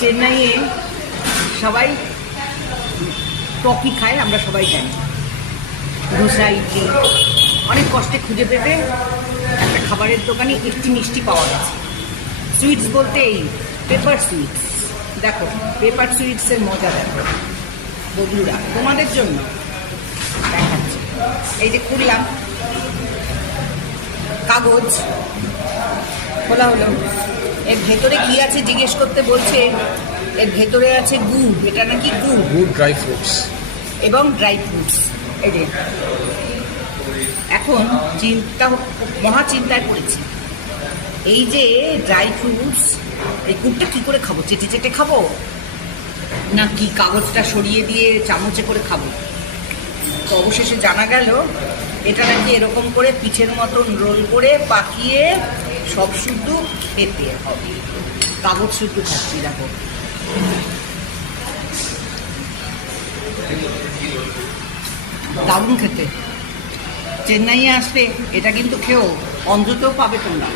চেন্নাইয়ে সবাই টকি খায়, আমরা সবাই জানি। ধোসা, ইডলি অনেক কষ্টে খুঁজে পেতে একটা খাবারের দোকানে একটি মিষ্টি পাওয়া গেছে। সুইটস বলতে এই পেপার সুইটস। দেখো পেপার সুইটসের মজা দেখো বন্ধুরা, তোমাদের জন্য দেখাচ্ছি। এই যে খুললাম, কাগজ খোলা হলো। এর ভেতরে কি আছে জিজ্ঞেস করতে বলছে। এর ভেতরে আছে গুড়, এটা নাকি গুড়, ড্রাই ফ্রুটস এবং ড্রাই ফ্রুটস। এই যে এখন মহা চিন্তায় পড়েছি। এই যে ড্রাই ফ্রুটস, এই গুড়টা কি করে খাবো? চেটে চেটে খাবো নাকি কাগজটা সরিয়ে দিয়ে চামচে করে খাবো? তো অবশেষে জানা গেল এটা নাকি এরকম করে পিঠের মতন রোল করে পাকিয়ে সব শুধু খেতে হবে। কাগজ শুদ্ধ খাচ্ছি দেখো। দারুণ খেতে। চেন্নাইয়ে আসলে এটা কিন্তু খেয়েও অন্তত পাবে তোমরা।